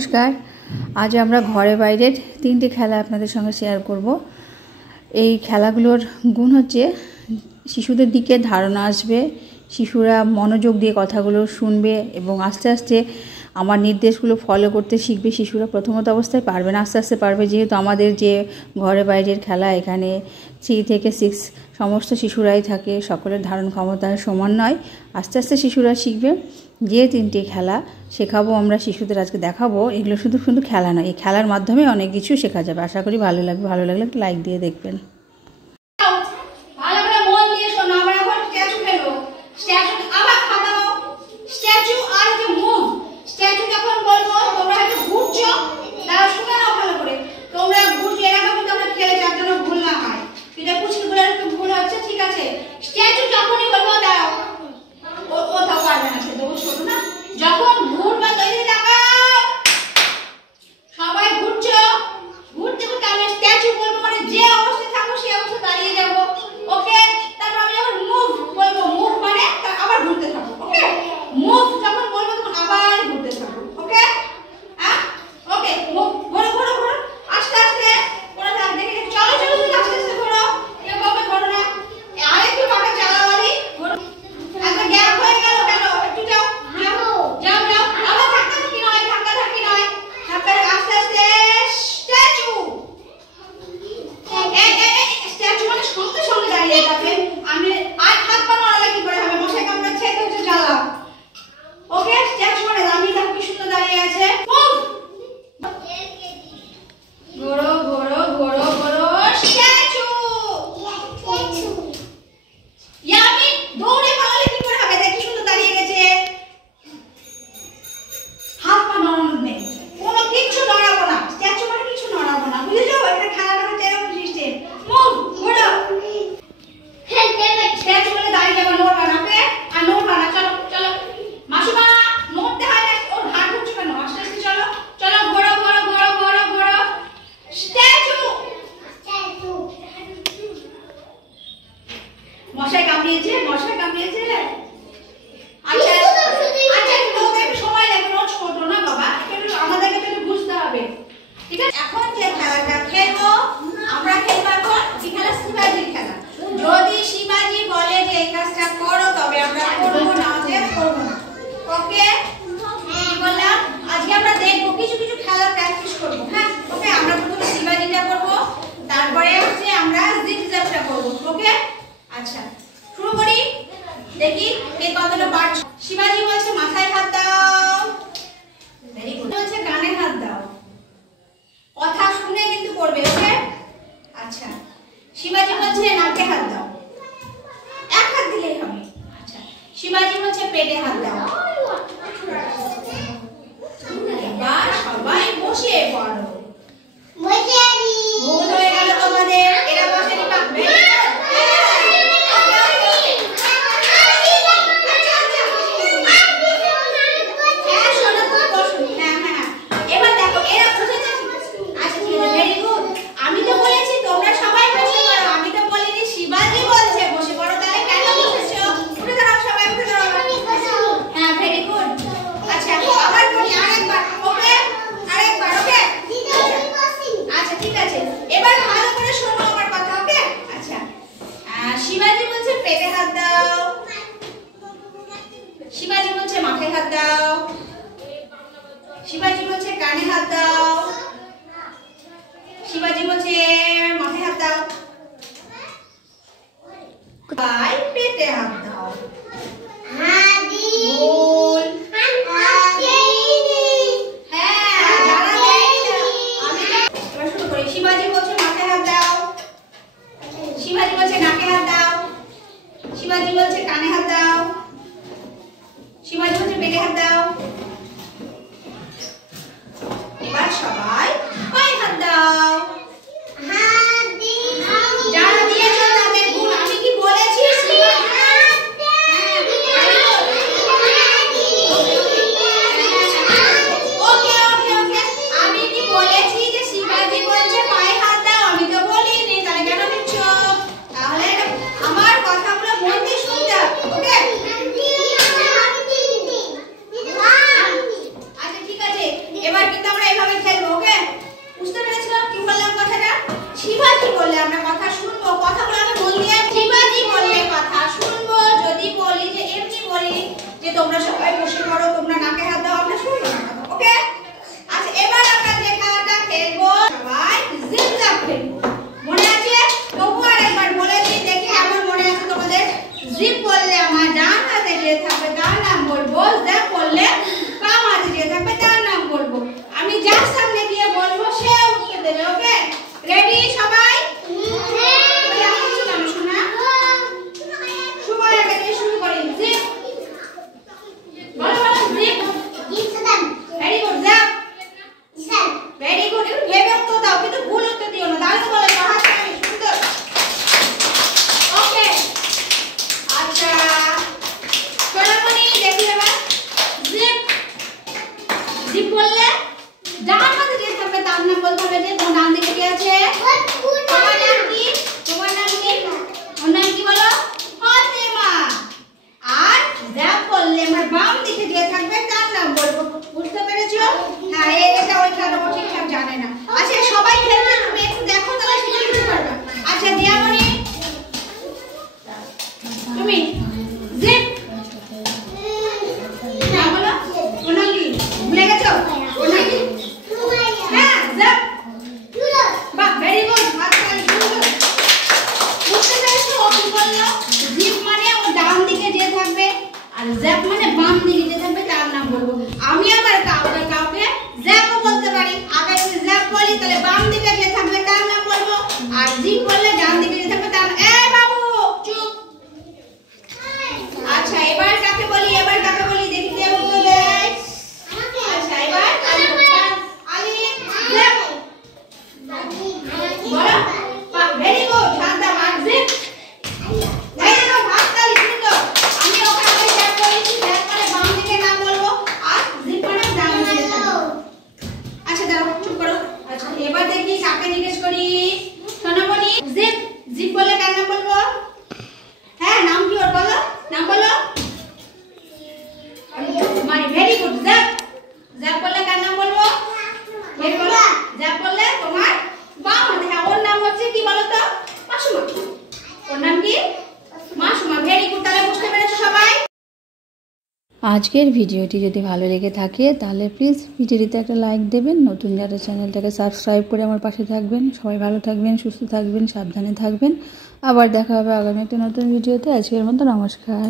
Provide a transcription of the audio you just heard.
নমস্কার। আজ আমরা ঘরে বাইরের তিনটি খেলা আপনাদের সঙ্গে শেয়ার করব। এই খেলাগুলোর গুণ হচ্ছে শিশুদের দিকে ধারণা আসবে, শিশুরা মনোযোগ দিয়ে কথাগুলো শুনবে এবং আস্তে আস্তে আমার নির্দেশগুলো ফলো করতে শিখবে। শিশুরা প্রথমত অবস্থায় পারবে না, আস্তে আস্তে পারবে, যেহেতু আমাদের যে ঘরে বাইরের খেলা এখানে 3 থেকে 6 সমস্ত শিশুরাই থাকে, সকলের ধারণ ক্ষমতা সমান নয়। আস্তে আস্তে শিশুরা শিখবে। যে 3টি খেলা শেখাবো আমরা শিশুদের, আজকে দেখাবো, এগুলো শুধু খেলা নয়, এই খেলার মাধ্যমে অনেক কিছু শেখা যাবে। আশা করি ভালো লাগবে। ভালো লাগলে একটু লাইক দিয়ে দেখবেন। মশাই কামড়িয়েছে, মশাই কামড়িয়েছে। আচ্ছা আচ্ছা, একটু সময় লাগবে, ও ছোট না বাবা, একটু আমাদেরকে একটু বুঝতে হবে, ঠিক আছে? এখন যে খেলাটা খেলবো আমরা, খেলবো এখন কি খেলা? শিবাজির খেলা। যদি শিবাজি বলে যে এই কাজটা করো তবে আমরা করবো, না যে করবো না। ওকে, কি বললাম? আজকে আমরা দেখবো কিছু কিছু খেলা প্র্যাকটিস করবো। হ্যাঁ, ওকে, আমরা প্রথমে শিবাজিটা করবো, তারপরে হচ্ছে আমরা জিগজ্যাগটা করবো। ওকে, আচ্ছা শুরু করি, দেখি কে কতটা পারছে। শিবাজি বলছে মাথায় হাত দাও, ভেরি গুড। বলছে কানে হাত দাও, কথা শুনে কিন্তু করবে। ওকে, আচ্ছা। শিবাজি বলছে নাকে হাত দাও, এক হাত দিলেই হবে। আচ্ছা, শিবাজি বলছে পেটে হাত দাও। এবার সবাই বসে পড়ো। ভুল হয়ে গেল তোমাদের, এরা বসেনি পাকবে। শিবাজি বলছে মাথায় হাত দাও, শিবাজি বলছে কানে হাত দাও, শিবাজি বলছে মাথায় হাত দাও, ভাই পেটে হাত দাও। ভুল। এবার শুরু করি। শিবাজি বলছে মাথায় হাত দাও, শিবাজি বলছে নাকে হাত দাও, শিবাজি বলছে কানে হাত দাও, শিবাজি বলছে পেটে হাত দাও। এবার সবাই পায়ে হাত দাও। যারা দিয়েছো তাদের ভুল। আমি কি বলেছি? সবাই বসে পড়ো, তোমরা নাকে হাত দাও, আমরা শুরু করব। ওকে? আচ্ছা এবার আমরা যে খেলাটা খেলবো সবাই জিপ-জাপ খেলবো। মনে আছে? তবু আরেকবার বলে দিই, দেখি কেমন মনে আছে তোমাদের। জিপ বললে আমার ডান হাতে যে থাকবে তার নাম বলবো, জ্যাপ বললে বাম হাতে যে থাকবে তার নাম বলবো। আমি যার সামনে গিয়ে বলবো সে উত্তর দেবে। ওকে? রেডি সবাই? জ্যাপ মানে বাম দিকে যে থাকবে তার নাম বলবো। আমি আবার কাউকে জ্যাপও বলতে পারি। আগে যদি জ্যাপ বলি তাহলে বাম দিকে যে থাকবে তার নাম বলবো, আর জিপ বললে ডান দিকে যে থাকবে তার। এই বাবু চুপ। আচ্ছা এবার কাকে বলি দেখি কে উত্তর দেয়। আচ্ছা এবার আলি জ্যাপ বলো। ভেরি গুড, শান্ত আর জিপ। এবার দেখি কাকে জিজ্ঞেস করি। সোনামণি জিপ, জিপ বলে কার নাম বলবো? হ্যাঁ নাম কি ওর বলো, নাম বলো। মানে ভেরি গুড। জ্যাপ, জ্যাপ বললে কার নাম বলবো? Very good. জ্যাপ বললে তোমার বাম হাতে। হ্যাঁ ওর নাম হচ্ছে কি বলো তো? মাসুমা। ওর নাম কি? মাসুমা। ভেরি গুড, তাহলে বুঝতে পেরেছো সবাই? আজকের ভিডিওটি যদি ভালো লেগে থাকে তাহলে প্লিজ ভিডিওটিতে একটা লাইক দেবেন। নতুন যারা চ্যানেলটাকে সাবস্ক্রাইব করে আমার পাশে থাকবেন। সবাই ভালো থাকবেন, সুস্থ থাকবেন, সাবধানে থাকবেন। আবার দেখা হবে আগামী একটা নতুন ভিডিওতে। আজকের মতো নমস্কার।